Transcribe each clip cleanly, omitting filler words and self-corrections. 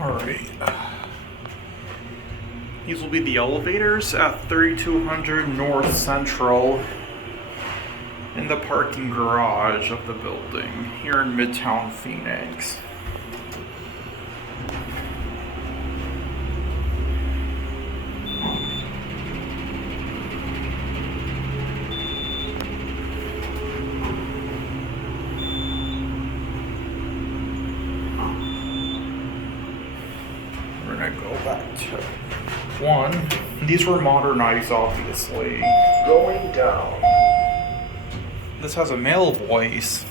Alright. These will be the elevators at 3200 North Central in the parking garage of the building here in Midtown, Phoenix. We're gonna go back to one. These were modernized, obviously. Going down. This has a male voice.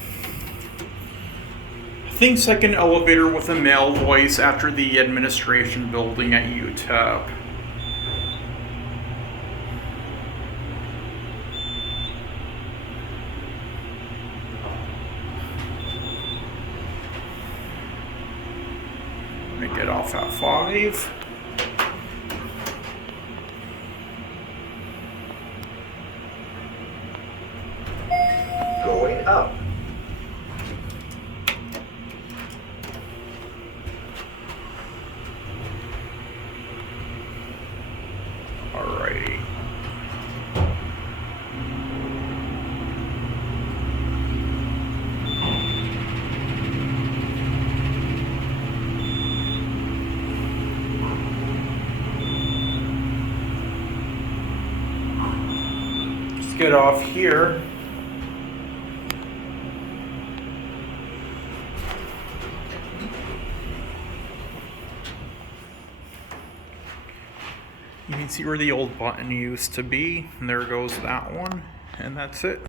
I think second elevator with a male voice after the administration building at UTEP. I'm gonna get off at 5. Going up. Alrighty. Let's get off here. You can see where the old button used to be, and there goes that one, and that's it.